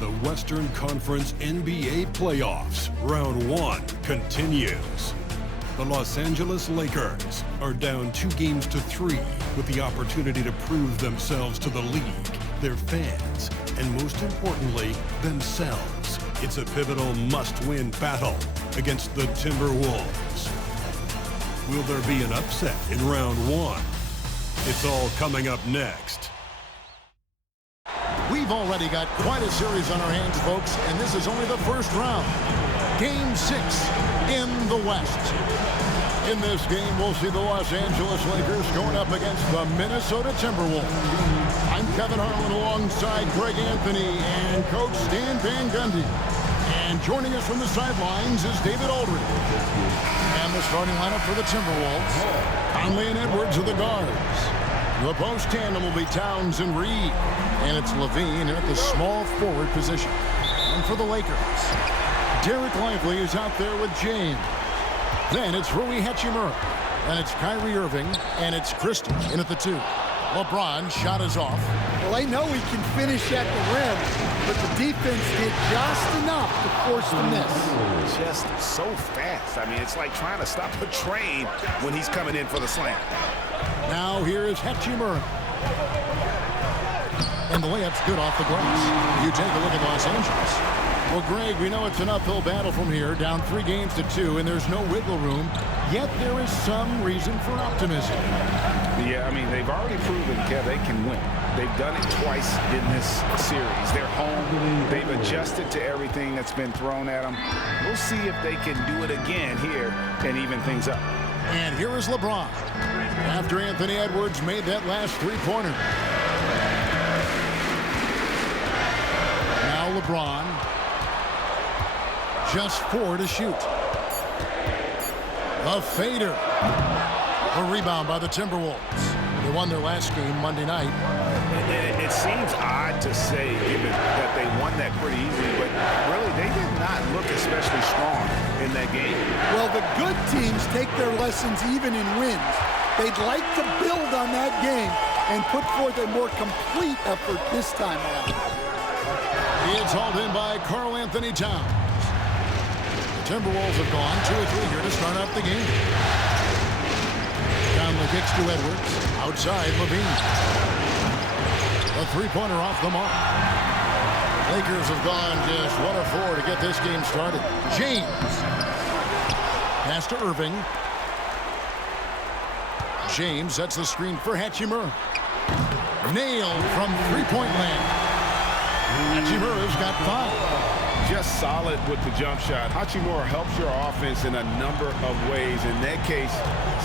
The Western Conference NBA playoffs, round 1 continues. The Los Angeles Lakers are down 2-3 with the opportunity to prove themselves to the league, their fans, and most importantly, themselves. It's a pivotal must-win battle against the Timberwolves. Will there be an upset in round 1? It's all coming up next. We've already got quite a series on our hands, folks, and this is only the first round. Game 6 in the West. In this game, we'll see the Los Angeles Lakers going up against the Minnesota Timberwolves. I'm Kevin Harlan alongside Greg Anthony and Coach Stan Van Gundy. And joining us from the sidelines is David Aldridge. And the starting lineup for the Timberwolves, Conley and Edwards are the guards. The post tandem will be Towns and Reed. And it's LaVine at the small forward position. And for the Lakers, Derek Lively is out there with James. Then it's Rui Hachimura. And it's Kyrie Irving. And it's Christie in at the 2. LeBron shot is off. Well, I know he can finish at the rim, but the defense did just enough to force the miss. Just so fast. I mean, it's like trying to stop a train when he's coming in for the slam. Now here is Hachimura. And the layup's good off the glass. You take a look at Los Angeles. Well, Greg, we know it's an uphill battle from here, down 3-2, and there's no wiggle room. Yet there is some reason for optimism. Yeah, I mean, they've already proven, Kev, they can win. They've done it twice in this series. They're home. They've adjusted to everything that's been thrown at them. We'll see if they can do it again here and even things up. And here is LeBron. After Anthony Edwards made that last three-pointer. Now LeBron. Just 4 to shoot. The fader. A rebound by the Timberwolves. They won their last game Monday night. It seems odd to say, given that they won that pretty easily, but really they did not look especially strong in that game. Well, the good teams take their lessons even in wins. They'd like to build on that game and put forth a more complete effort this time around. It's hauled in by Karl Anthony Towns. The Timberwolves have gone 2 or 3 here to start out the game. Conley kicks to Edwards. Outside, LaVine. A three-pointer off the mark. Lakers have gone just 1 of 4 to get this game started. James. Pass to Irving. James sets the screen for Hachimura. Nailed from three-point land. Hachimura's got 5. Just solid with the jump shot. Hachimura helps your offense in a number of ways. In that case,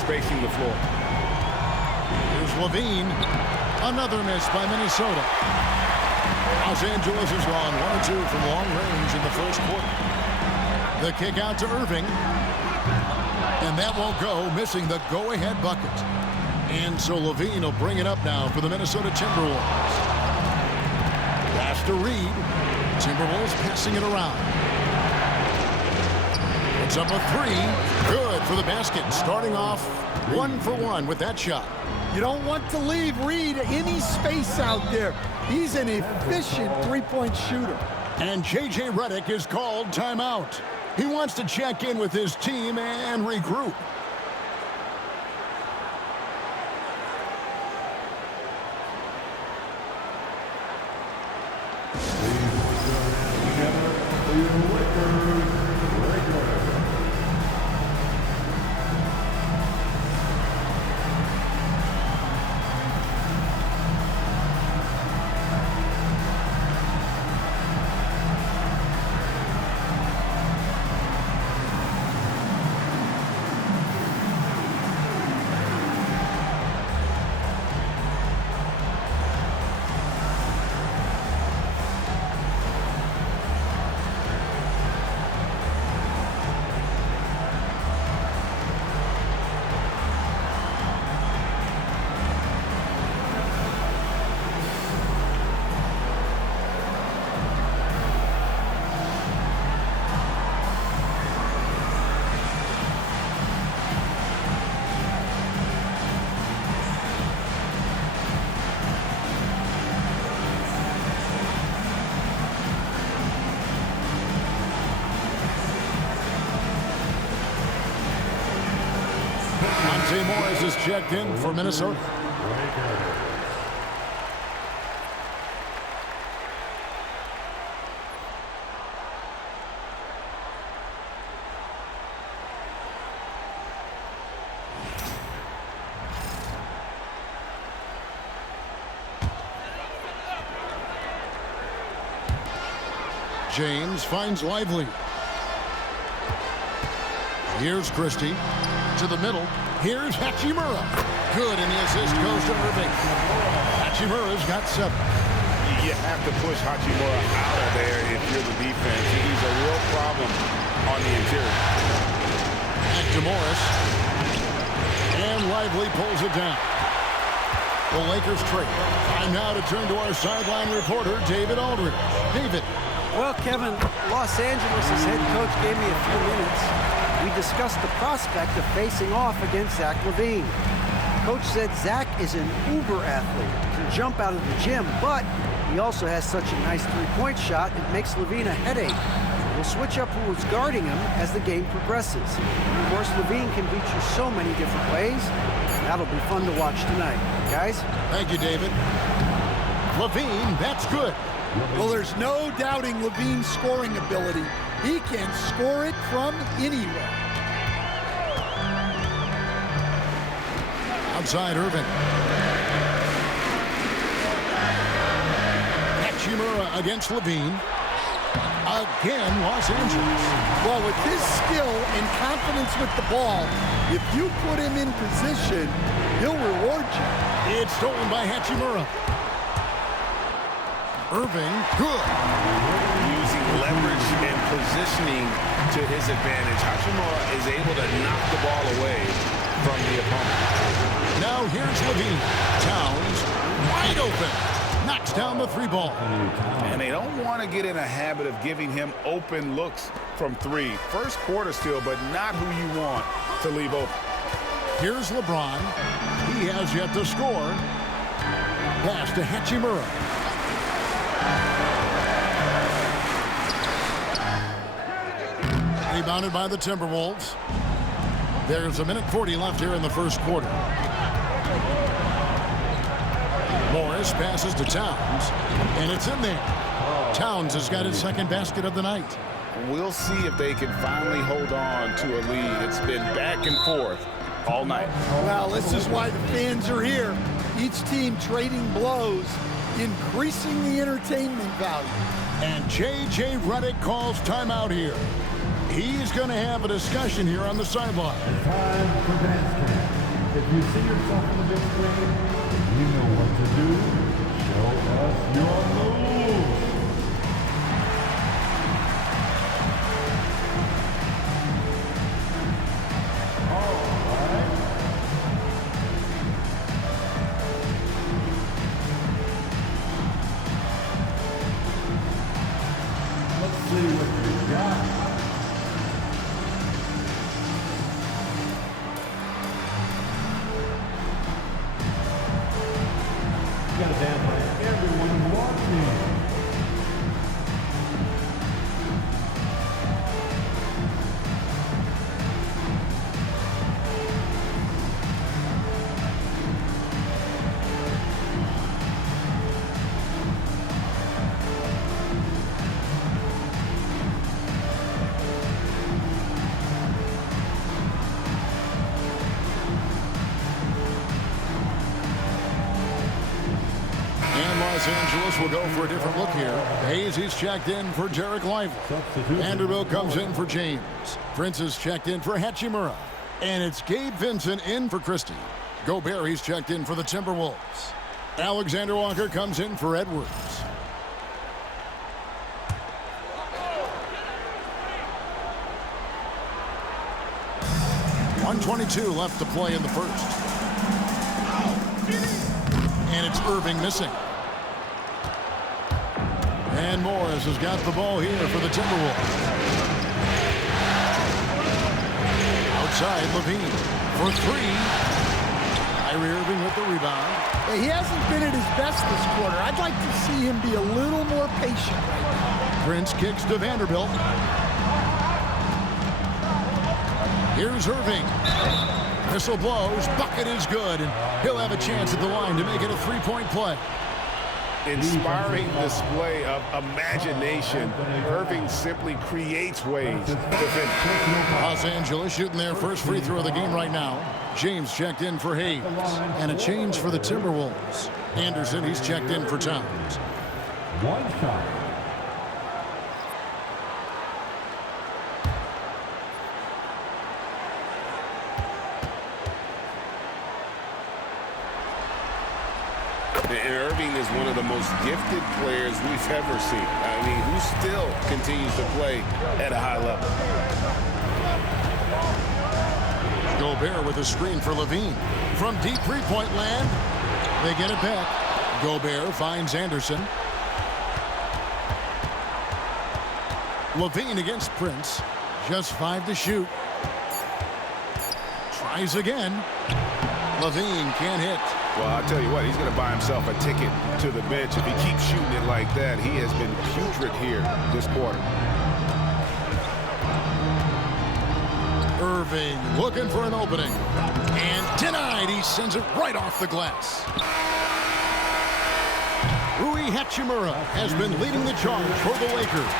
spacing the floor. Here's LaVine. Another miss by Minnesota. Los Angeles has gone 1 of 2 from long range in the first quarter. The kick out to Irving. And that won't go, missing the go-ahead bucket. And so LaVine will bring it up now for the Minnesota Timberwolves. Pass to Reed. Timberwolves passing it around. It's up a 3. Good for the basket. Starting off 1 for 1 with that shot. You don't want to leave Reed any space out there. He's an efficient three-point shooter. And J.J. Redick is called timeout. He wants to check in with his team and regroup. Monte Morris is checked in for Minnesota. James finds Lively. Here's Christie to the middle. Here's Hachimura. Good, and the assist goes to Irving. Hachimura's got 7. You have to push Hachimura out of there if you're the defense. He's a real problem on the interior. Back to Morris. And Lively pulls it down. The Lakers trade. Time now to turn to our sideline reporter, David Aldridge. David. Well, Kevin, Los Angeles' head coach gave me a few minutes. We discussed the prospect of facing off against Zach LaVine. Coach said Zach is an uber athlete, can jump out of the gym, but he also has such a nice three-point shot it makes LaVine a headache. We'll switch up who is guarding him as the game progresses. Of course, LaVine can beat you so many different ways. That'll be fun to watch tonight, guys. Thank you, David. LaVine, that's good. Well, there's no doubting LaVine's scoring ability. He can score it from anywhere. Outside Irving. Hachimura against LaVine. Again, Los Angeles. Well, with his skill and confidence with the ball, if you put him in position, he'll reward you. It's stolen by Hachimura. Irving, good. Using leverage and positioning to his advantage. Hachimura is able to knock the ball away from the opponent. Now here's LaVine. Towns, wide open. Knocks down the 3-ball. And they don't want to get in a habit of giving him open looks from 3. First quarter still, but not who you want to leave open. Here's LeBron. He has yet to score. Pass to Hachimura. Rebounded by the Timberwolves. There's 1:40 left here in the first quarter. Morris passes to Towns, and it's in there. Towns has got his second basket of the night. We'll see if they can finally hold on to a lead. It's been back and forth all night. Well, this is why the fans are here. Each team trading blows, increasing the entertainment value. And J.J. Redick calls timeout here. He's going to have a discussion here on the sideline. Time for dance camp. If you see yourself in the big screen, you know what to do. Show us your moves. All right. Let's see what you got. You gotta dance like everyone watching. Los Angeles will go for a different look here. Hayes is checked in for Derek Lively. Vanderbilt comes in for James. Prince is checked in for Hachimura. And it's Gabe Vincent in for Christie. Gobert, he's checked in for the Timberwolves. Alexander Walker comes in for Edwards. .122 left to play in the first. And it's Irving missing. And Morris has got the ball here for the Timberwolves. Outside, LaVine for 3. Kyrie Irving with the rebound. He hasn't been at his best this quarter. I'd like to see him be a little more patient right now. Prince kicks to Vanderbilt. Here's Irving. Whistle blows. Bucket is good. And he'll have a chance at the line to make it a three-point play. Inspiring display of imagination. Irving simply creates ways to finish. Los Angeles shooting their first free throw of the game right now. James checked in for Hayes. And a change for the Timberwolves. Anderson, he's checked in for Towns. One shot. And Irving is one of the most gifted players we've ever seen. I mean, who still continues to play at a high level. Gobert with a screen for Levine. From deep three-point land, they get it back. Gobert finds Anderson. Levine against Prince. Just 5 to shoot. Tries again. Levine can't hit. Well, I'll tell you what, he's going to buy himself a ticket to the bench. If he keeps shooting it like that, he has been putrid here this quarter. Irving looking for an opening. And denied. He sends it right off the glass. Rui Hachimura has been leading the charge for the Lakers.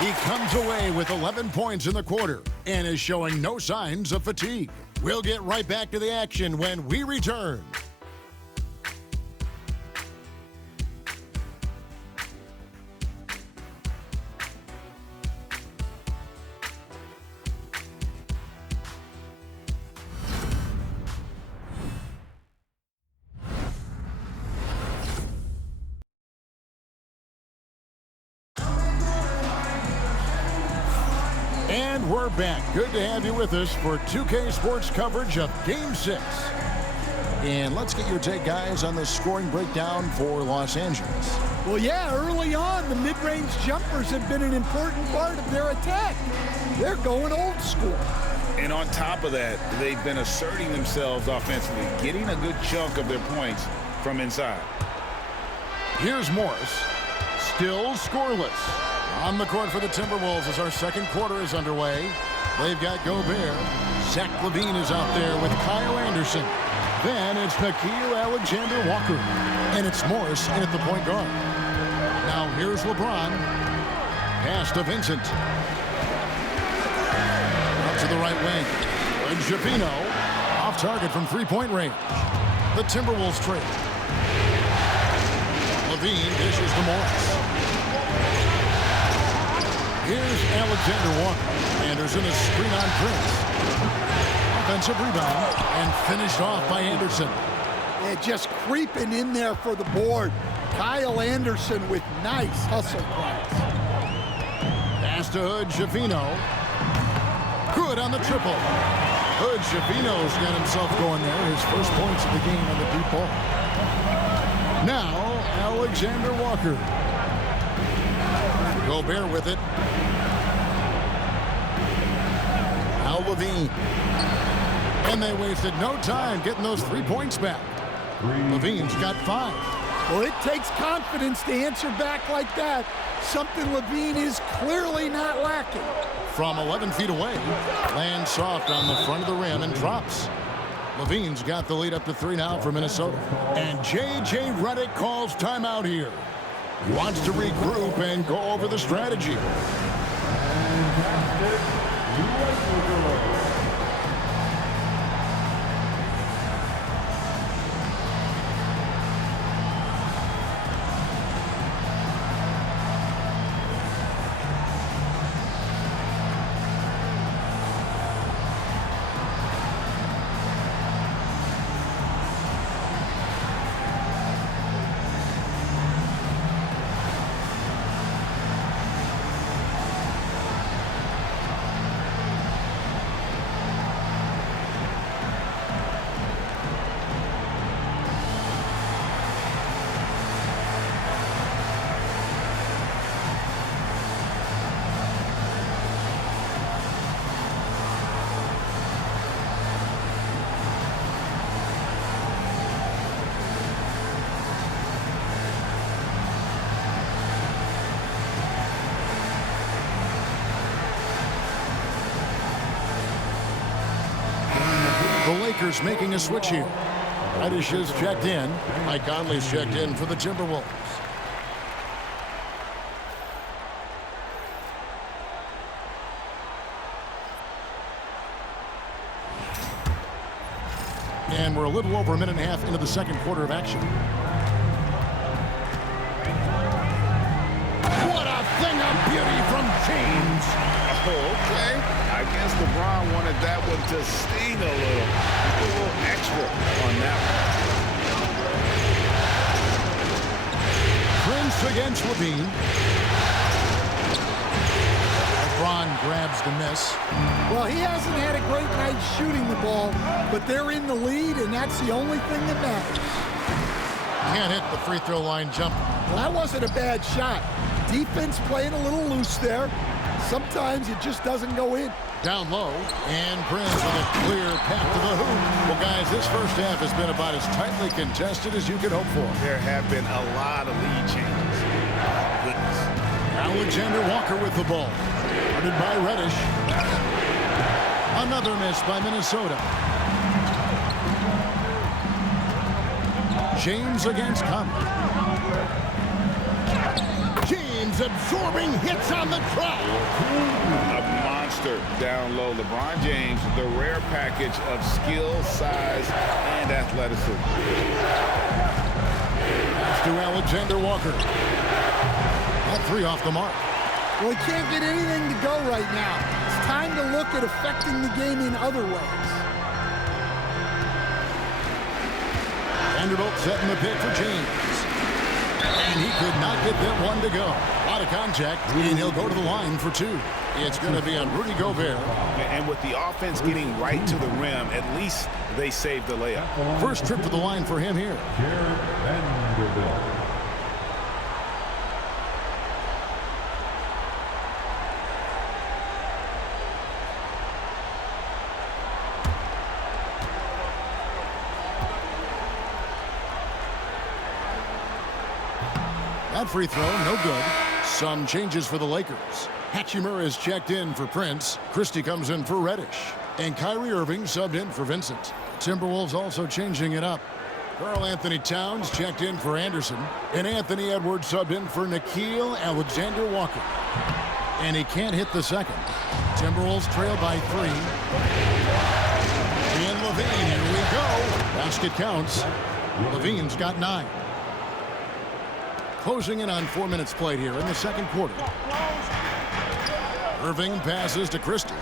He comes away with 11 points in the quarter and is showing no signs of fatigue. We'll get right back to the action when we return. And we're back. Good to have you with us for 2K Sports coverage of Game 6. And let's get your take, guys, on the scoring breakdown for Los Angeles. Well, yeah, early on, the mid-range jumpers have been an important part of their attack. They're going old school. And on top of that, they've been asserting themselves offensively, getting a good chunk of their points from inside. Here's Morris. Still scoreless. On the court for the Timberwolves as our second quarter is underway. They've got Gobert. Zach LaVine is out there with Kyle Anderson. Then it's Nickeil Alexander-Walker. And it's Morris in at the point guard. Now here's LeBron. Pass to Vincent. Out to the right wing. And Javino off target from three-point range. The Timberwolves trade. LaVine dishes to Morris. Here's Alexander Walker. Anderson is screen on Prince. Offensive rebound and finished off by Anderson. Yeah, just creeping in there for the board. Kyle Anderson with nice hustle plays. Pass to Hood Javino. Good on the triple. Hood Javino's got himself going there. His first points of the game on the deep ball. Now Alexander Walker. Gobert with it. Al Levine. And they wasted no time getting those 3 points back. Levine's got 5. Well, it takes confidence to answer back like that. Something Levine is clearly not lacking. From 11 feet away, lands soft on the front of the rim and drops. Levine's got the lead up to 3 now for Minnesota. And J.J. Redick calls timeout here. He wants to regroup and go over the strategy. Lakers making a switch here. Reddish is checked in. Mike Conley's checked in for the Timberwolves. And we're a little over a minute and a half into the second quarter of action. What a thing of beauty from James. Oh, okay. I guess LeBron wanted that one to sting a little extra on that one. Prince against Levine. LeBron grabs the miss. Well, he hasn't had a great night shooting the ball, but they're in the lead, and that's the only thing that matters. Can't hit the free throw line jumper. Well, that wasn't a bad shot. Defense playing a little loose there. Sometimes it just doesn't go in. Down low, and Prince with a clear path to the hoop. Well, guys, this first half has been about as tightly contested as you could hope for. There have been a lot of lead changes. Goodness. Alexander Walker with the ball. Guarded by Reddish. Another miss by Minnesota. James against Conley. James absorbing hits on the track. A monster down low. LeBron James, the rare package of skill, size, and athleticism. Pass to Alexander Walker. All three off the mark. Well, he can't get anything to go right now. It's time to look at affecting the game in other ways. Vanderbilt setting the pick for James. And he could not get that one to go. A lot of contact, and he'll go to the line for two. It's going to be on Rudy Gobert. And with the offense getting right to the rim, at least they saved the layup. First trip to the line for him here. Jared Vanderbilt. That free throw, no good. Some changes for the Lakers. Hachimura is checked in for Prince. Christie comes in for Reddish. And Kyrie Irving subbed in for Vincent. Timberwolves also changing it up. Karl Anthony Towns checked in for Anderson. And Anthony Edwards subbed in for Nickeil Alexander-Walker. And he can't hit the second. Timberwolves trail by 3. And Levine, here we go. Basket counts. Levine's got 9. Closing in on 4 minutes played here in the second quarter. Irving passes to Christie.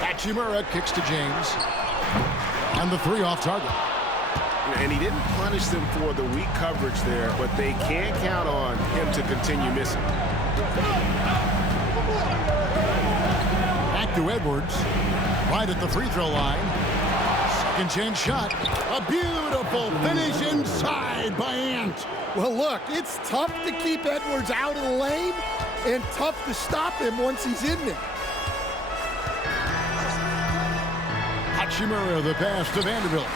Hachimura kicks to James. And the 3 off target. And he didn't punish them for the weak coverage there, but they can't count on him to continue missing. Back to Edwards. Right at the free throw line. Second chance shot. A beautiful finish inside by Ant. Well, look, it's tough to keep Edwards out of the lane and tough to stop him once he's in there. Hachimura, the pass to Vanderbilt.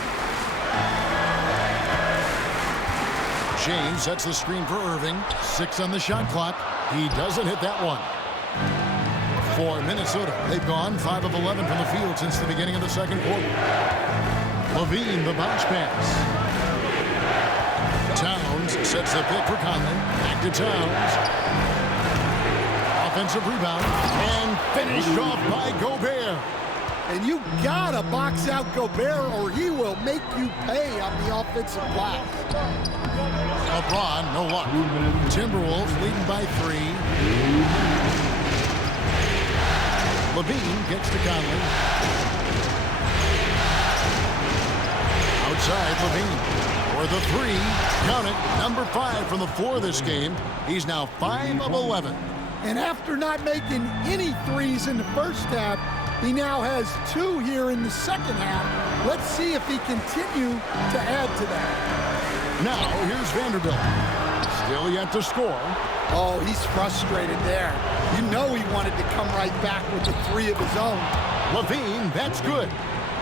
James sets the screen for Irving. 6 on the shot clock. He doesn't hit that one. For Minnesota, they've gone 5 of 11 from the field since the beginning of the second quarter. Levine, the bounce pass. Towns sets the pick for Conley. Back to Towns. Offensive rebound. And finished off by Gobert. And you gotta box out Gobert or he will make you pay on the offensive glass. LeBron, no luck. Timberwolves leading by 3. Levine gets to Conley. Outside, Levine for the 3. Count it, number 5 from the floor this game. He's now 5 of 11. And after not making any threes in the first half, he now has 2 here in the second half. Let's see if he continue to add to that. Now, here's Vanderbilt. Still yet to score. Oh, he's frustrated there. You know he wanted to come right back with the 3 of his own. Levine, that's good.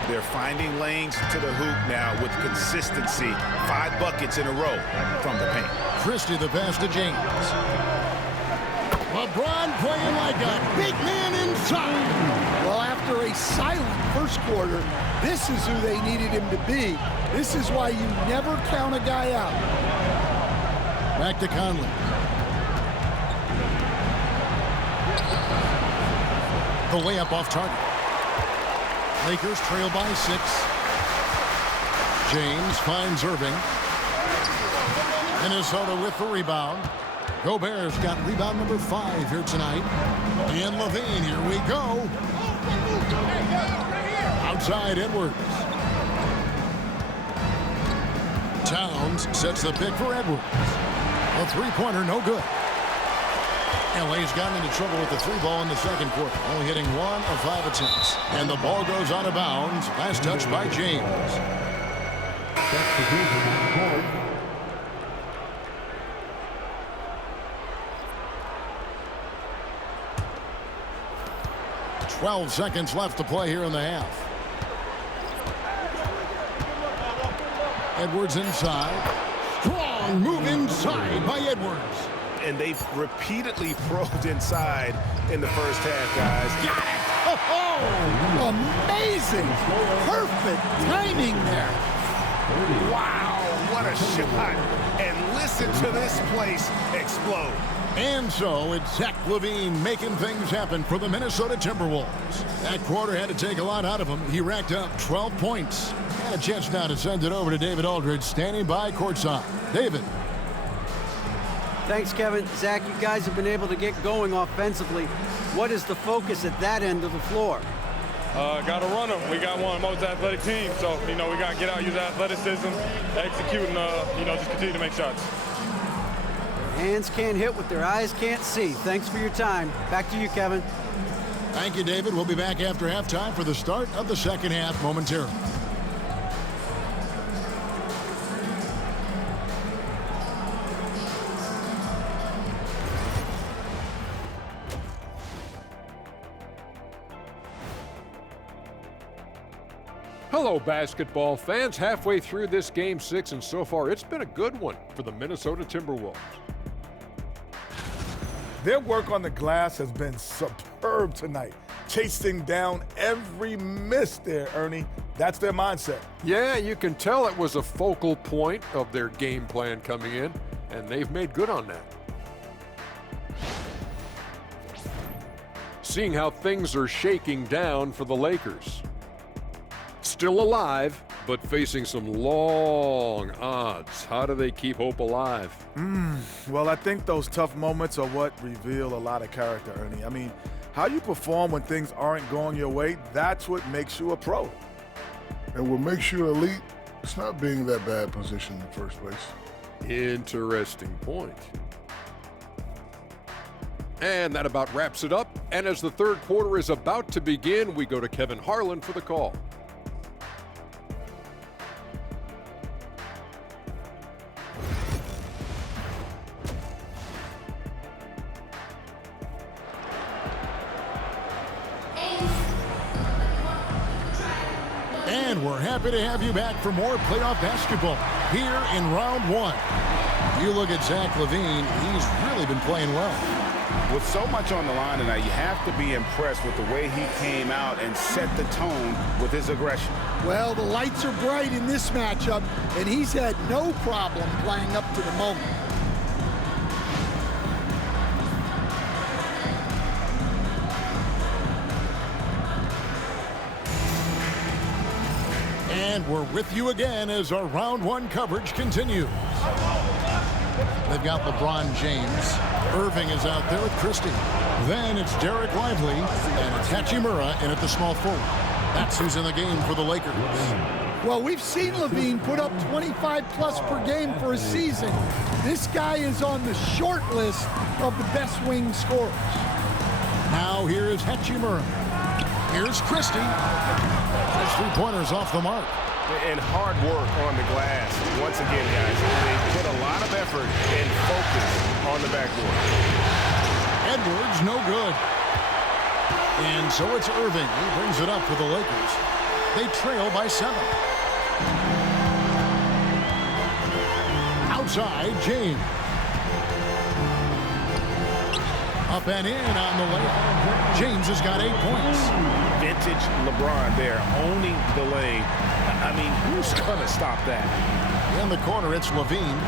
They're finding lanes to the hoop now with consistency. 5 buckets in a row from the paint. Christie, the pass to James. LeBron playing like a big man inside. Well, after after a silent first quarter, this is who they needed him to be. This is why you never count a guy out. Back to Conley. The layup off target. Lakers trail by 6. James finds Irving. Minnesota with the rebound. Gobert's got rebound number 5 here tonight. And LaVine, here we go. Outside Edwards. Towns sets the pick for Edwards. A three-pointer, no good. LA's gotten into trouble with the 3-ball in the second quarter, only hitting 1 of 5 attempts. And the ball goes out of bounds. Last touch by James. Substitution on court. 12 seconds left to play here in the half. Edwards inside. Strong move inside by Edwards. And they've repeatedly probed inside in the first half, guys. Got it! Oh, amazing! Perfect timing there. Wow, what a shot. And listen to this place explode. And so it's Zach LaVine making things happen for the Minnesota Timberwolves. That quarter had to take a lot out of him. He racked up 12 points. And a chance now to send it over to David Aldridge, standing by courtside. David. Thanks, Kevin. Zach, you guys have been able to get going offensively. What is the focus at that end of the floor? Got to run them. We got one of the most athletic teams, so, we got to get out, use athleticism, execute, and, just continue to make shots. Their hands can't hit what their eyes can't see. Thanks for your time. Back to you, Kevin. Thank you, David. We'll be back after halftime for the start of the second half momentarily. Hello, basketball fans. Halfway through this Game 6, and so far it's been a good one for the Minnesota Timberwolves. Their work on the glass has been superb tonight, chasing down every miss there, Ernie. That's their mindset. Yeah, you can tell it was a focal point of their game plan coming in, and they've made good on that. Seeing how things are shaking down for the Lakers. Still alive, but facing some long odds. How do they keep hope alive? Well, I think those tough moments are what reveal a lot of character, Ernie. I mean, how you perform when things aren't going your way, that's what makes you a pro. And what makes you elite, it's not being that bad position in the first place. Interesting point. And that about wraps it up. And as the third quarter is about to begin, we go to Kevin Harlan for the call. And we're happy to have you back for more playoff basketball here in round 1. You look at Zach LaVine, he's really been playing well. With so much on the line tonight, you have to be impressed with the way he came out and set the tone with his aggression. Well, the lights are bright in this matchup, and he's had no problem playing up to the moment. And we're with you again as our round 1 coverage continues. They've got LeBron James. Irving is out there with Christie. Then it's Derek Lively, and it's Hachimura in at the small forward. That's who's in the game for the Lakers. Well, we've seen LaVine put up 25-plus per game for a season. This guy is on the short list of the best wing scorers. Now here is Hachimura. Here's Christie. His three-pointers off the mark. And hard work on the glass. Once again, guys, they put a lot of effort and focus on the backboard. Edwards, no good. And so it's Irving. He brings it up for the Lakers. They trail by 7. Outside, James. A Up and in on the layup. James has got 8 points. Vintage LeBron there, owning the lane. I mean, who's going to stop that? In the corner, it's Levine.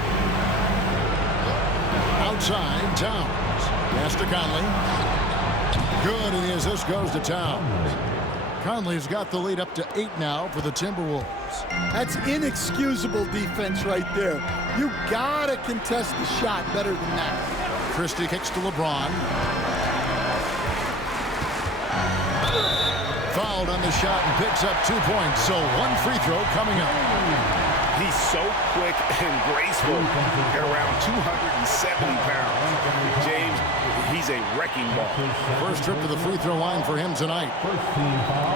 Outside, Towns. Pass to Conley. Good, and the assist goes to Towns. Conley's got the lead up to 8 now for the Timberwolves. That's inexcusable defense right there. You gotta contest the shot better than that. Christie kicks to LeBron. Fouled on the shot and picks up 2 points. So 1 free throw coming up. He's so quick and graceful at around 270 pounds. James, he's a wrecking ball. First trip to the free throw line for him tonight. First team foul.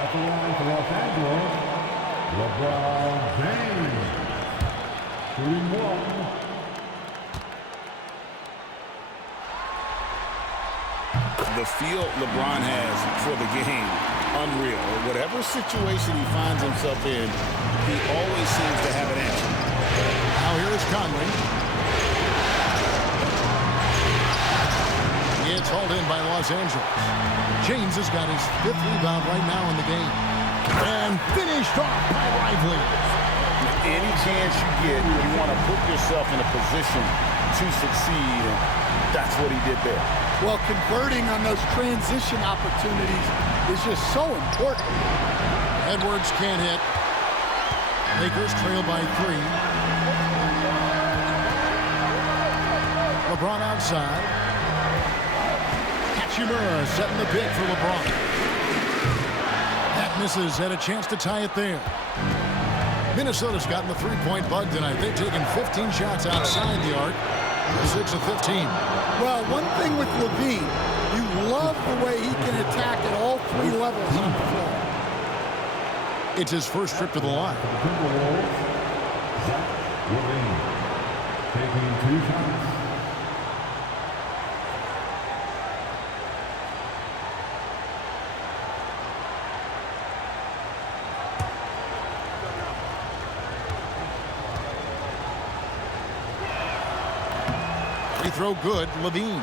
At the line for Los Angeles, LeBron James. Shooting 1. The feel LeBron has for the game, unreal. Whatever situation he finds himself in, he always seems to have an answer. Now here is Conley. It's hauled in by Los Angeles. James has got his 5th rebound right now in the game. And finished off by Lively. Any chance you get, you want to put yourself in a position to succeed, and that's what he did there. Well, converting on those transition opportunities is just so important. Edwards can't hit. Lakers trail by 3. LeBron outside. Hachimura setting the pick for LeBron. That misses. Had a chance to tie it there. Minnesota's gotten the 3-point bug tonight. They've taken 15 shots outside the arc. 6 of 15. Well, one thing with Levine, you love the way he can attack at all 3 levels on the floor. It's his first trip to the line. Zach Levine taking 2 shots. Free throw good, Levine.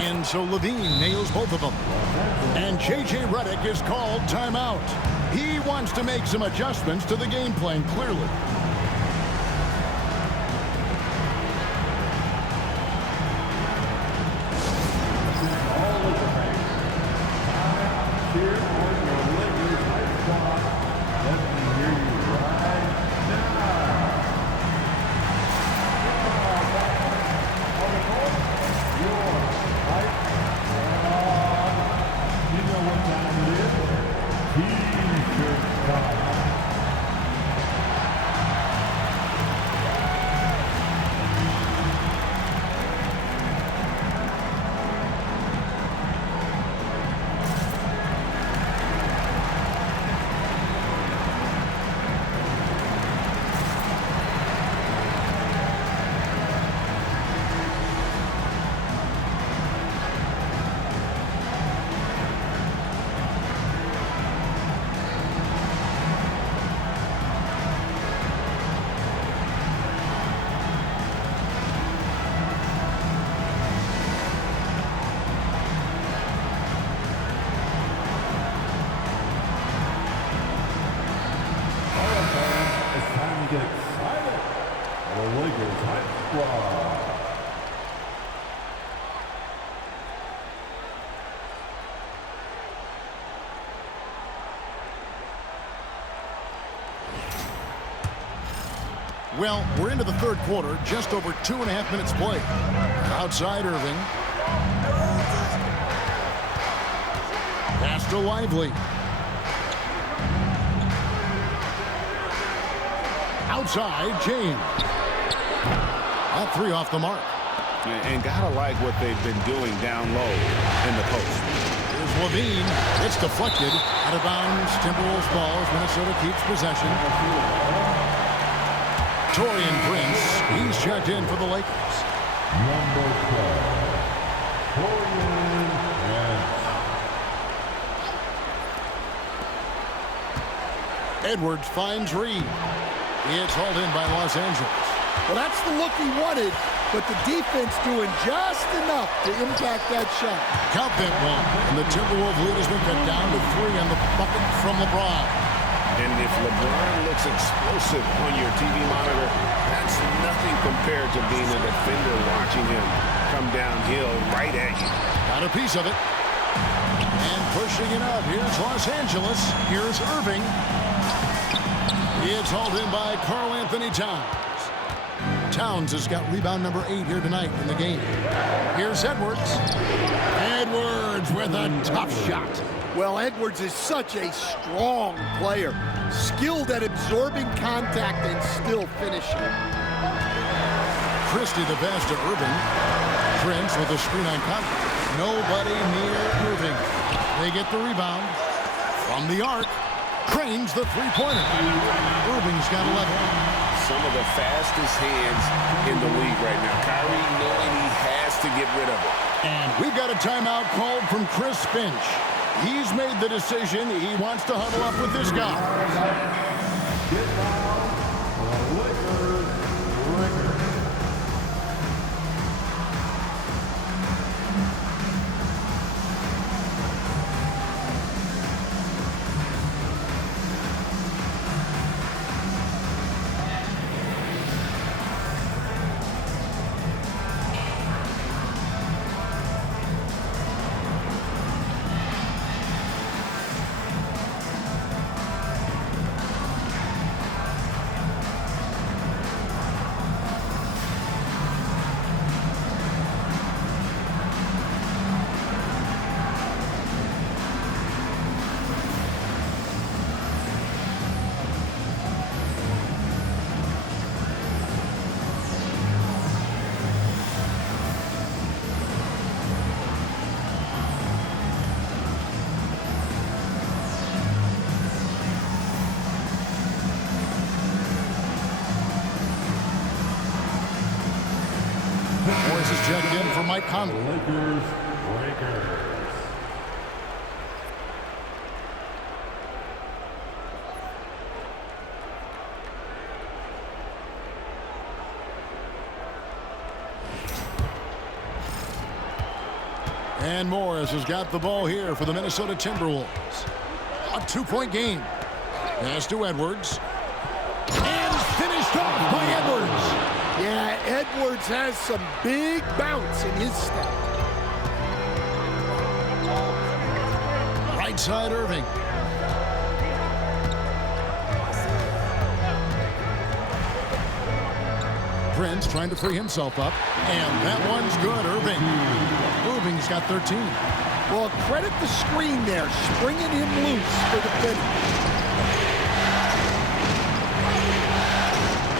And so Levine nails both of them. And J.J. Redick is called timeout. He wants to make some adjustments to the game plan, clearly. Get excited. The Lakers Hype Squad. Well, we're into the 3rd quarter, just over 2.5 minutes played. Outside Irving. Pass to Lively. Outside, James. That 3 off the mark. And gotta like what they've been doing down low in the post. Here's Levine. It's deflected. Out of bounds. Timberwolves ball as Minnesota keeps possession. Taurean Prince. He's checked in for the Lakers. Number 12, Torian Prince. Edwards finds Reed. It's hauled in by Los Angeles. Well, that's the look he wanted, but the defense doing just enough to impact that shot. Count that one. And the Timberwolves lead has been cut down to 3 on the bucket from LeBron. And if LeBron looks explosive on your TV monitor, that's nothing compared to being a defender watching him come downhill right at you. Got a piece of it. And pushing it up. Here's Los Angeles. Here's Irving. It's hauled in by Karl Anthony Towns. Towns has got rebound number 8 here tonight in the game. Here's Edwards. Edwards with a tough shot. Well, Edwards is such a strong player, skilled at absorbing contact and still finishing. Christie the pass to Irving. Prince with a screen on contact. Nobody near Irving. They get the rebound. From the arc, Crane's the three-pointer. Irving's got 11. Some of the fastest hands in the league right now. Kyrie knowing he has to get rid of it. And we've got a timeout called from Chris Finch. He's made the decision. He wants to huddle up with this guy. Morris is checked in for Mike Conley. Lakers, Breakers. And Morris has got the ball here for the Minnesota Timberwolves. A 2-point game. Pass to Edwards. And finished off by Edwards. Yeah, Edwards has some big bounce in his step. Right side, Irving. Prince trying to free himself up. And that one's good, Irving. Irving's got 13. Well, credit the screen there, springing him loose for the finish.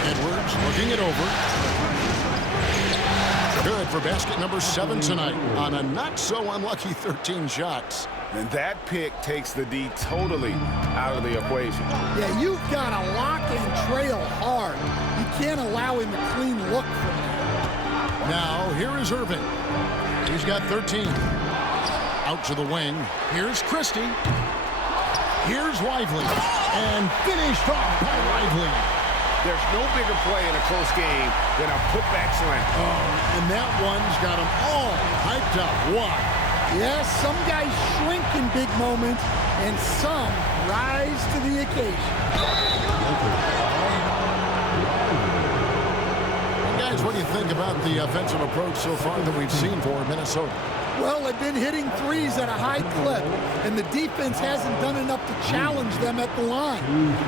Edwards looking it over. Good for basket number 7 tonight on a not-so-unlucky 13 shots. And that pick takes the D totally out of the equation. Yeah, you've got to lock and trail hard. You can't allow him a clean look from there. Now, here is Irving. He's got 13. Out to the wing. Here's Christie. Here's Lively. And finished off by Lively. There's no bigger play in a close game than a putback slam. Oh, and that one's got them all hyped up. Why? Yes, some guys shrink in big moments, and some rise to the occasion. Guys, what do you think about the offensive approach so far that we've seen for Minnesota? Well, they've been hitting threes at a high clip, and the defense hasn't done enough to challenge them at the line.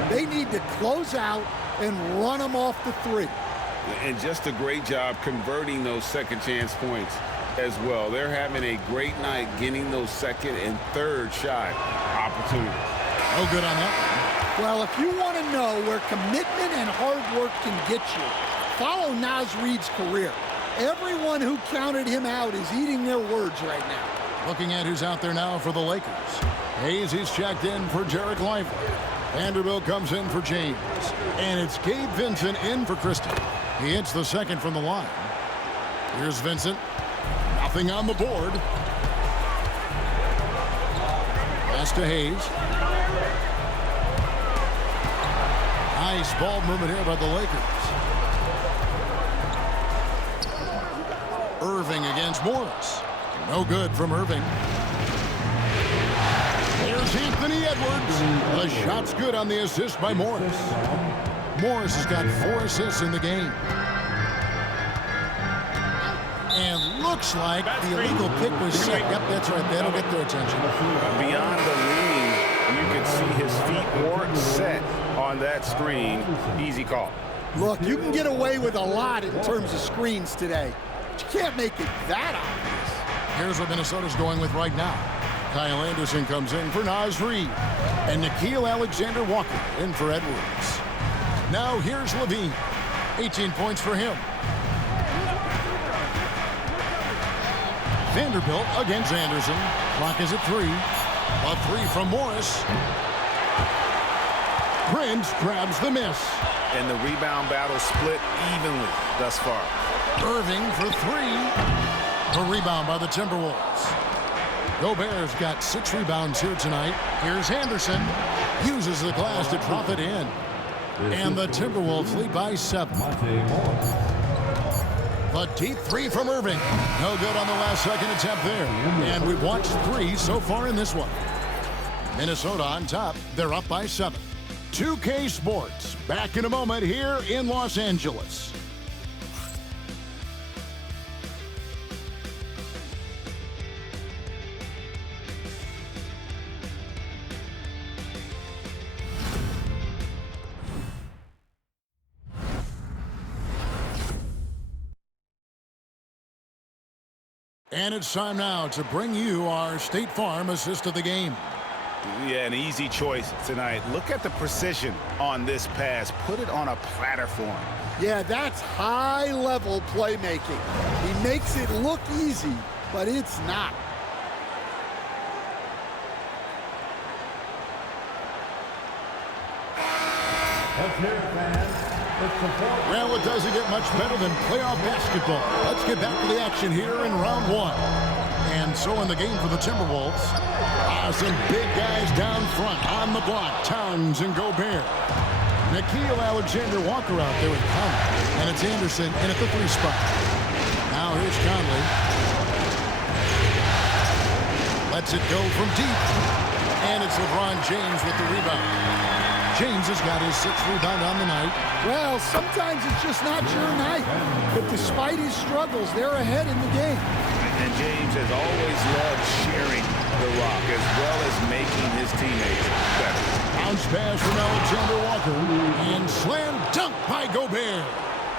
They need to close out and run them off the three. And just a great job converting those second chance points as well. They're having a great night getting those second and third shot opportunities. Oh, good on that. Well, if you want to know where commitment and hard work can get you, follow Naz Reid's career. Everyone who counted him out is eating their words right now. Looking at who's out there now for the Lakers. Hayes is checked in for Jarek Lively. Vanderbilt comes in for James. And it's Gabe Vincent in for Christie. He hits the second from the line. Here's Vincent. Nothing on the board. Pass to Hayes. Nice ball movement here by the Lakers. Irving against Morris. No good from Irving. There's Anthony Edwards. The shot's good on the assist by Morris. Morris has got 4 assists in the game. And looks like the illegal pick was set. Yep, that's right. That'll get their attention. Beyond the lean, you can see his feet weren't set on that screen. Easy call. Look, you can get away with a lot in terms of screens today, but you can't make it that obvious. Here's what Minnesota's going with right now. Kyle Anderson comes in for Naz Reid. And Nickeil Alexander-Walker in for Edwards. Now here's Levine. 18 points for him. Vanderbilt against Anderson. Clock is at 3. A 3 from Morris. Prince grabs the miss. And the rebound battle split evenly thus far. Irving for 3. A rebound by the Timberwolves. Gobert's got 6 rebounds here tonight. Here's Henderson. Uses the glass to drop it in. And the Timberwolves lead by 7. A deep 3 from Irving. No good on the last second attempt there. And we've watched 3 so far in this one. Minnesota on top. They're up by 7. 2K Sports. Back in a moment here in Los Angeles. And it's time now to bring you our State Farm assist of the game. Yeah, an easy choice tonight. Look at the precision on this pass. Put it on a platter for him. Yeah, that's high-level playmaking. He makes it look easy, but it's not. Let's hear it, fans. Well, it doesn't get much better than playoff basketball. Let's get back to the action here in round 1. And so in the game for the Timberwolves, some big guys down front on the block. Towns and Gobert. Nickeil Alexander-Walker out there with Conley. And it's Anderson in at the 3 spot. Now here's Conley. Lets it go from deep. And it's LeBron James with the rebound. James has got his 6th rebound on the night. Well, sometimes it's just not your night. But despite his struggles, they're ahead in the game. And James has always loved sharing the rock as well as making his teammates better. Bounce pass from Alexander Walker. And slam dunk by Gobert.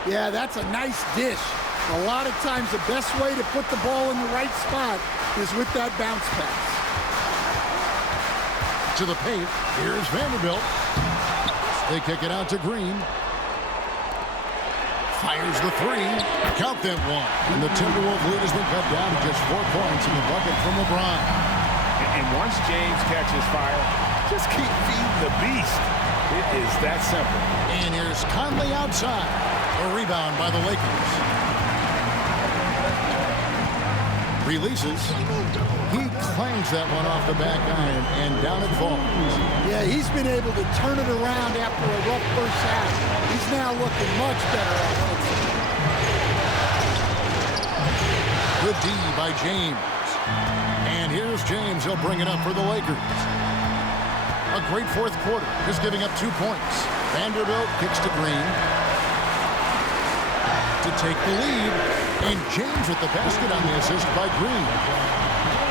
Yeah, that's a nice dish. A lot of times the best way to put the ball in the right spot is with that bounce pass. To the paint. Here's Vanderbilt. They kick it out to Green. Fires the 3. Count that 1. And the Timberwolves lead has been cut down to just 4 points in the bucket from LeBron. And once James catches fire, just keep feeding the beast. It is that simple. And here's Conley outside. A rebound by the Lakers. Releases. He clangs that one off the back iron, and down it falls. Yeah, he's been able to turn it around after a rough first half. He's now looking much better offensively. Good D by James. And here's James. He'll bring it up for the Lakers. A great 4th quarter. Just giving up 2 points. Vanderbilt kicks to Green to take the lead. And James with the basket on the assist by Green.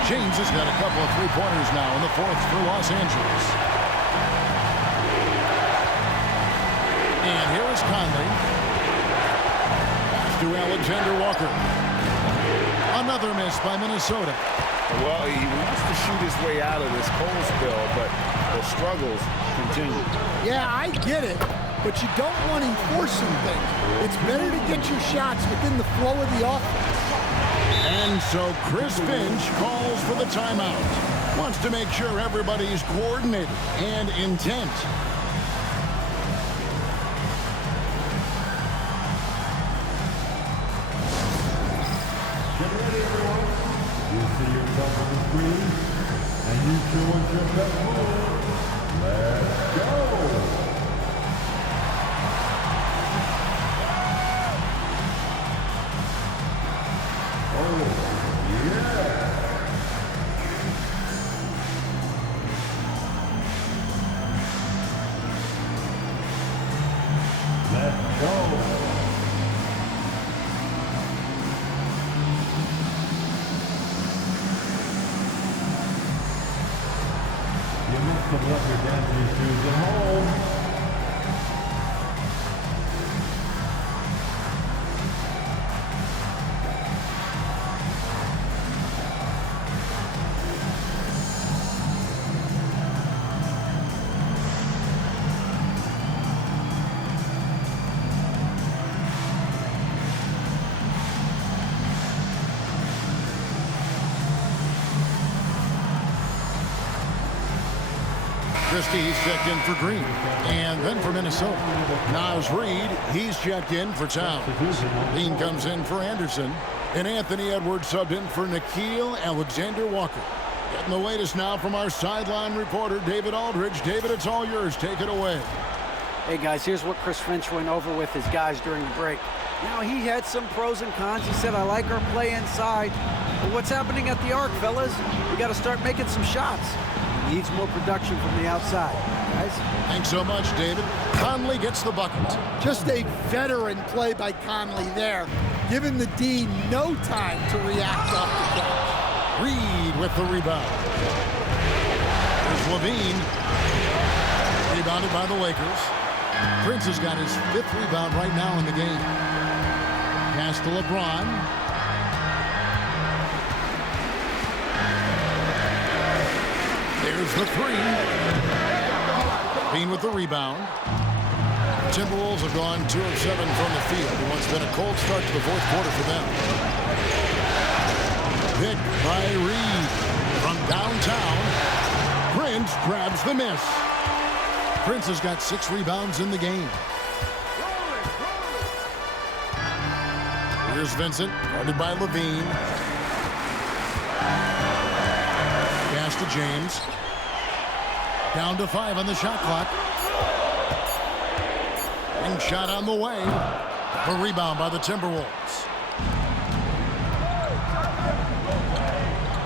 James has got a couple of 3-pointers now in the 4th for Los Angeles. And here is Conley. Pass to Alexander Walker. Another miss by Minnesota. Well, he wants to shoot his way out of this cold spell, but the struggles continue. Yeah, I get it, but you don't want him forcing things. It's better to get your shots within the flow of the offense. And so Chris Finch calls for the timeout. Wants to make sure everybody's coordinated and intent. screen, and you show us your best move. Let's go! Have left your dancing shoes at home. Christie's checked in for Green. And then for Minnesota, Naz Reid, he's checked in for Towns. Dean comes in for Anderson. And Anthony Edwards subbed in for Nickeil Alexander-Walker. Getting the latest now from our sideline reporter, David Aldridge. David, it's all yours. Take it away. Hey, guys, here's what Chris Finch went over with his guys during the break. Now, he had some pros and cons. He said, I like our play inside. But what's happening at the arc, fellas? We got to start making some shots. Needs more production from the outside, guys. Thanks so much, David. Conley gets the bucket. Just a veteran play by Conley there, giving the D no time to react off the catch. Reid with the rebound. There's Levine. Rebounded by the Lakers. Prince has got his 5th rebound right now in the game. Pass to LeBron. There's the 3. Bean with the rebound. Timberwolves have gone 2 of 7 from the field. It once been a cold start to the 4th quarter for them. Hit by Reid from downtown. Prince grabs the miss. Prince has got 6 rebounds in the game. Here's Vincent, guarded by Levine. Pass to James. Down to 5 on the shot clock. And shot on the way. A rebound by the Timberwolves.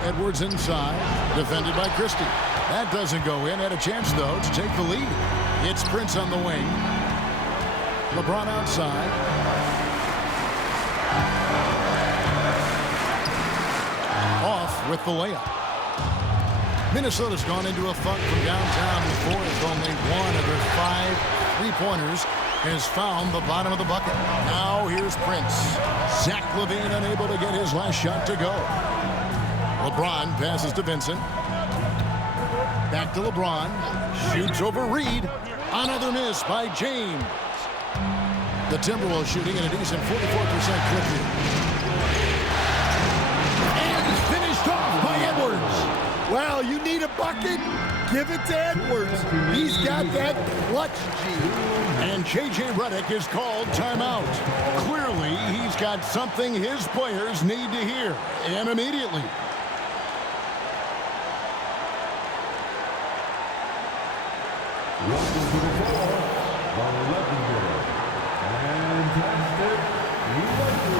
Edwards inside. Defended by Christie. That doesn't go in. Had a chance, though, to take the lead. It's Prince on the wing. LeBron outside. Off with the layup. Minnesota's gone into a funk from downtown in the 4th. Only one of their 5 3-pointers has found the bottom of the bucket. Now here's Prince. Zach LaVine unable to get his last shot to go. LeBron passes to Vincent. Back to LeBron. Shoots over Reid. Another miss by James. The Timberwolves shooting at a decent 44% clip here. And it's finished off by Edwards. Well, you need a bucket? Give it to Edwards. He's got that clutch G. And J.J. Redick is called timeout. Clearly, he's got something his players need to hear, and immediately. Welcome to the floor, the legendary, fantastic Lakers.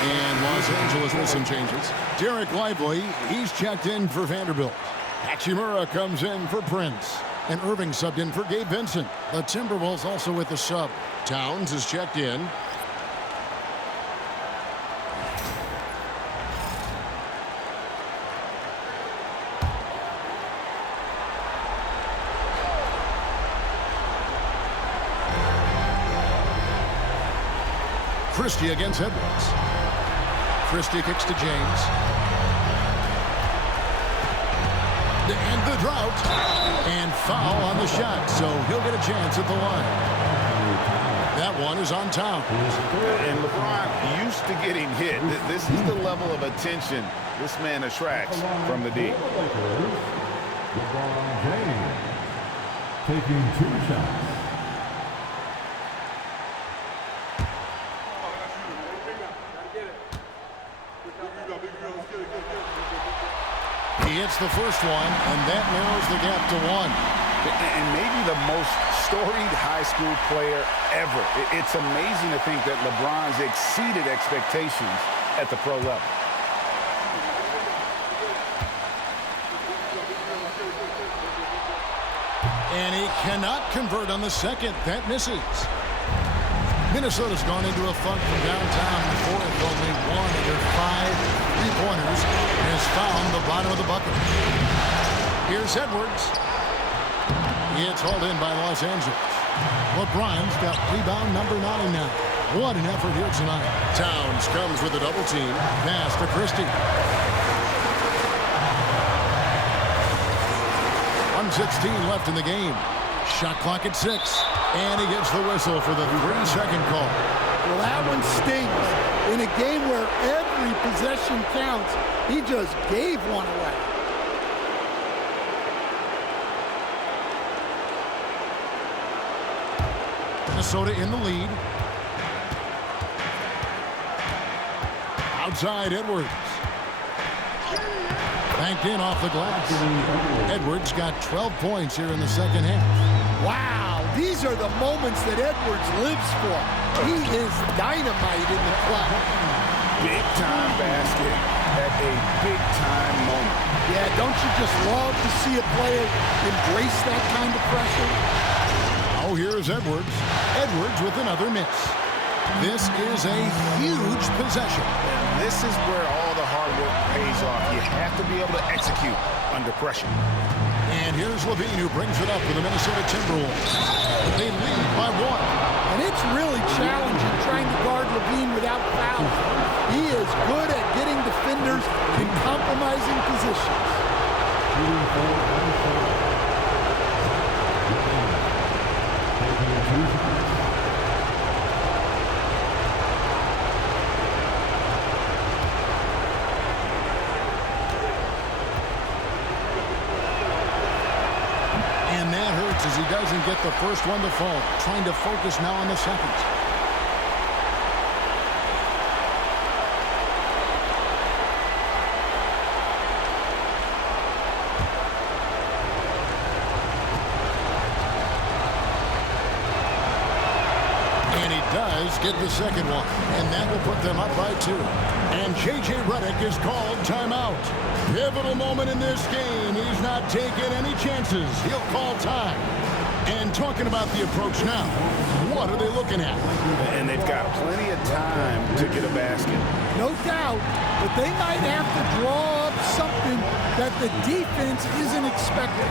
And Los Angeles with some changes. Derek Lively, he's checked in for Vanderbilt. Hachimura comes in for Prince. And Irving subbed in for Gabe Vincent. The Timberwolves also with the sub. Towns is checked in. Christie against Edwards. Christie kicks to James. And the drought. And foul on the shot, so he'll get a chance at the line. That one is on Towns. And LeBron used to getting hit. This is the level of attention this man attracts from the D. LeBron James taking 2 shots. He hits the first one, and that narrows the gap to 1. And maybe the most storied high school player ever. It's amazing to think that LeBron's exceeded expectations at the pro level. And he cannot convert on the second. That misses. Minnesota's gone into a funk from downtown in the fourth. Only 1 of their 5 3-pointers has found the bottom of the bucket. Here's Edwards. It's hauled in by Los Angeles. LeBron's got rebound number 9 now. What an effort here tonight. Towns comes with a double team. Pass to Christie. 1:16 left in the game. Shot clock at 6. And he gets the whistle for the 3-second call. Well, that one stings. In a game where every possession counts, he just gave one away. Minnesota in the lead. Outside Edwards. Banked in off the glass. Edwards got 12 points here in the second half. Wow, these are the moments that Edwards lives for. He is dynamite in the club. Big-time basket at a big-time moment. Yeah, don't you just love to see a player embrace that kind of pressure? Oh, here's Edwards. Edwards with another miss. This is a huge possession. And this is where all the hard work pays off. You have to be able to execute under pressure. And here's Levine, who brings it up for the Minnesota Timberwolves. They lead by 1. And it's really challenging trying to guard Levine without fouls. He is good at getting defenders in compromising positions. And that hurts as he doesn't get the first one to fall. Trying to focus now on the second. And he does get the second one. And that will put them up by 2. And J.J. Redick is called timeout. Pivotal moment in this game. He's not taking any chances. He'll call time. And talking about the approach now, what are they looking at? And they've got plenty of time to get a basket. No doubt, but they might have to draw up something that the defense isn't expecting.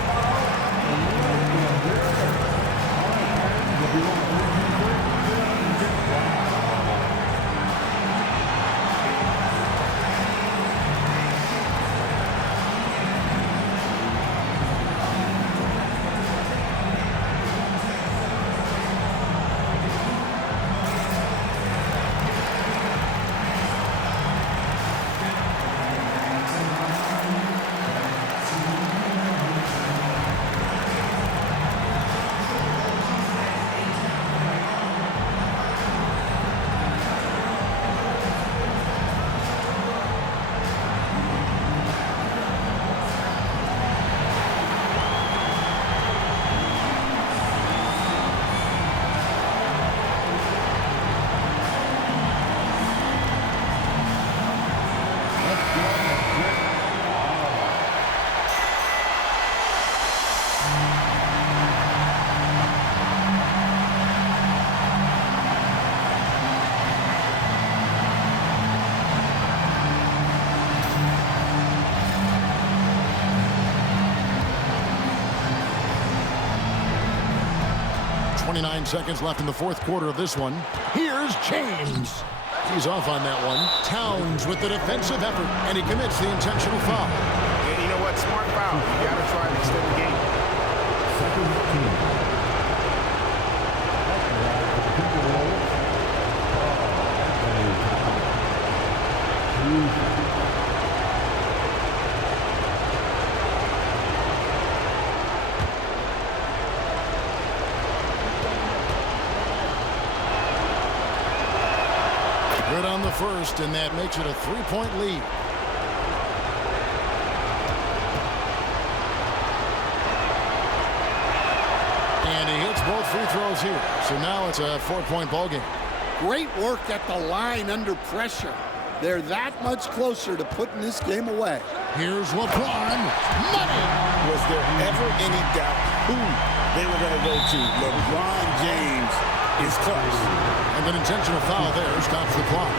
29 seconds left in the fourth quarter of this one. Here's James. He's off on that one. Towns with the defensive effort, and he commits the intentional foul. And you know what? Smart foul. You got to try and extend the game. Good on the first, and that makes it a 3-point lead. And he hits both free throws here. So now it's a 4-point ball game. Great work at the line under pressure. They're that much closer to putting this game away. Here's LeBron. Money! Was there ever any doubt who they were going to go to? LeBron James is clutch. And an intentional foul there stops the clock.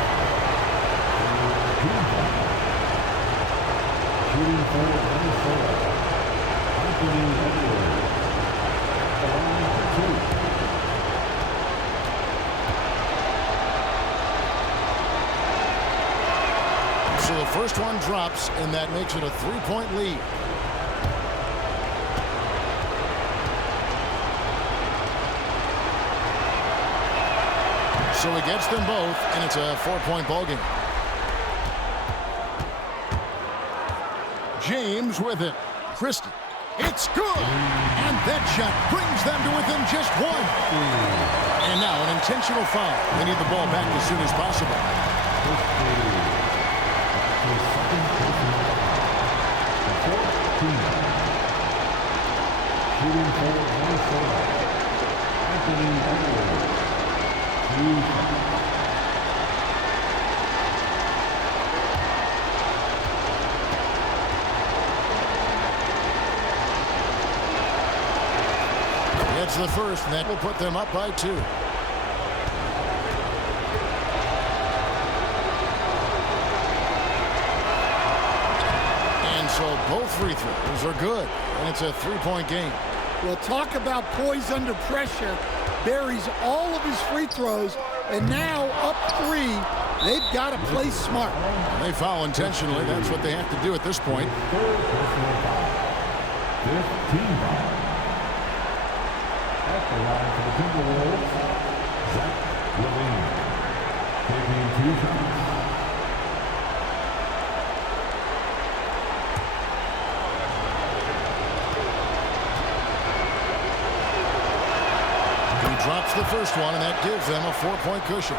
Shooting for Minnesota, Anthony Edwards. The line for 2. So the first one drops, and that makes it a 3-point lead. So he gets them both, and it's a 4-point ball game. James with it. Christie. It's good! And that shot brings them to within just one. And now an intentional foul. They need the ball back as soon as possible. Shooting for Minnesota, Anthony Edwards. 2 That's the first, and that will put them up by 2. And so both free throws are good, and it's a 3-point game. Well, talk about poise under pressure. Buries all of his free throws, and now up 3. They've got to play smart. They foul intentionally. That's what they have to do at this point. 15 foul. At the line for the Timberwolves, Zach LaVine, taking 2 shots. He drops the first one, and that gives them a 4-point cushion.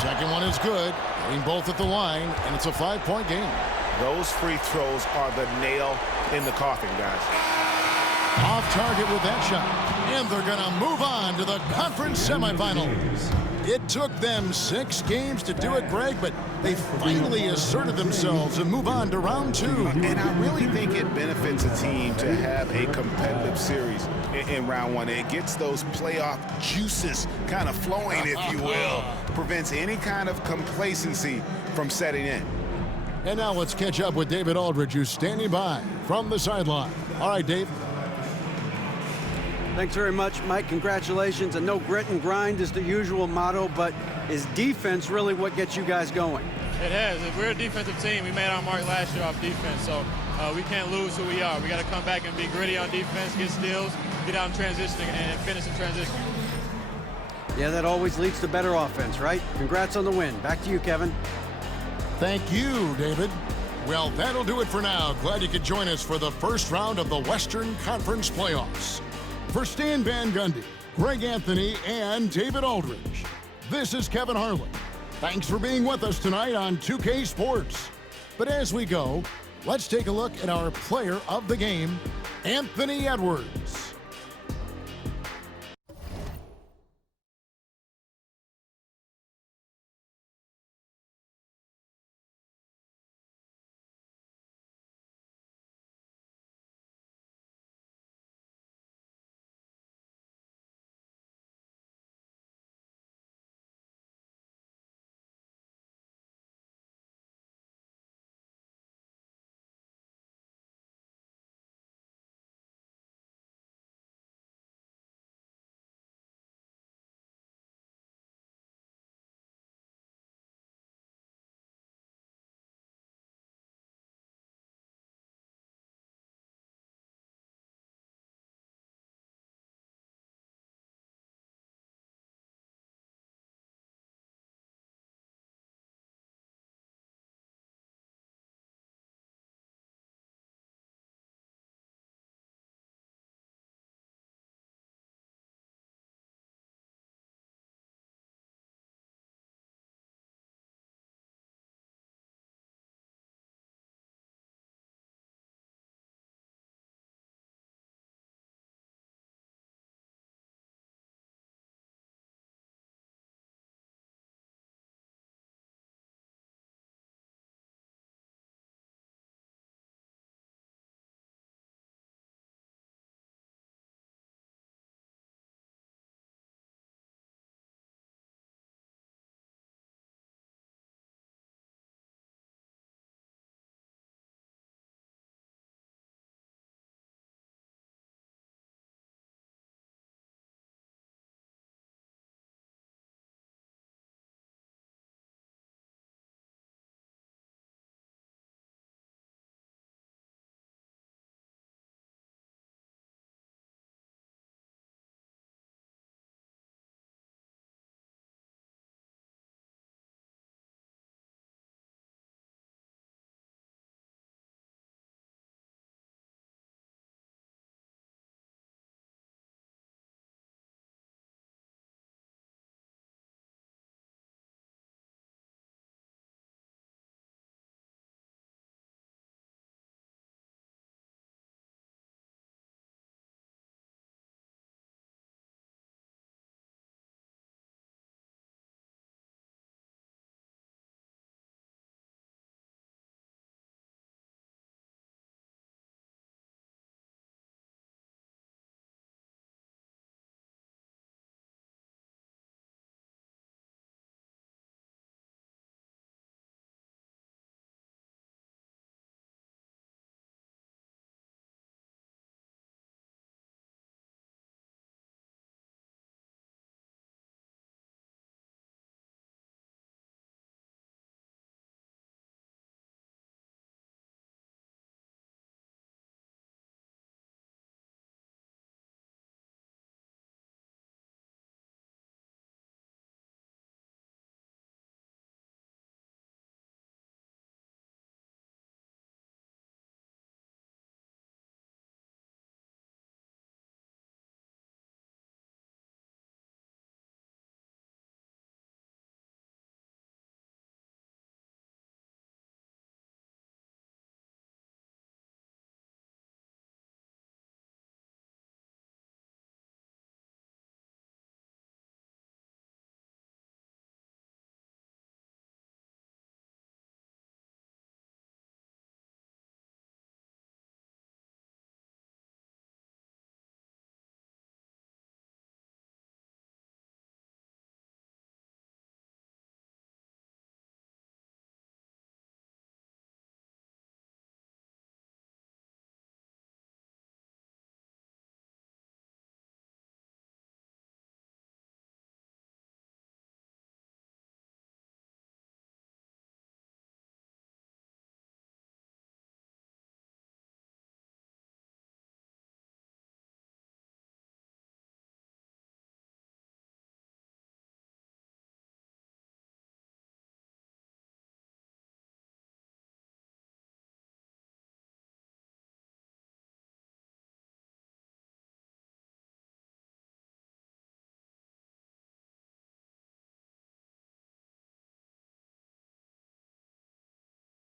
Second one is good. Getting both at the line, and it's a 5-point game. Those free throws are the nail in the coffin, guys. Off target with that shot. And they're going to move on to the conference semifinals. It took them 6 games to do it, Greg, but they finally asserted themselves and move on to round 2. And I really think it benefits a team to have a competitive series in round 1. It gets those playoff juices kind of flowing, if you will. Prevents any kind of complacency from setting in. And now let's catch up with David Aldridge, who's standing by from the sideline. All right, Dave. Thanks very much, Mike. Congratulations. I know grit and grind is the usual motto, but is defense really what gets you guys going? It has. We're a defensive team. We made our mark last year off defense, so we can't lose who we are. We got to come back and be gritty on defense, get steals, get out in transition, and finish in transition. Yeah, that always leads to better offense, right? Congrats on the win. Back to you, Kevin. Thank you, David. Well, that'll do it for now. Glad you could join us for the first round of the Western Conference Playoffs. For Stan Van Gundy, Greg Anthony, and David Aldridge, this is Kevin Harlan. Thanks for being with us tonight on 2K Sports. But as we go, let's take a look at our player of the game, Anthony Edwards.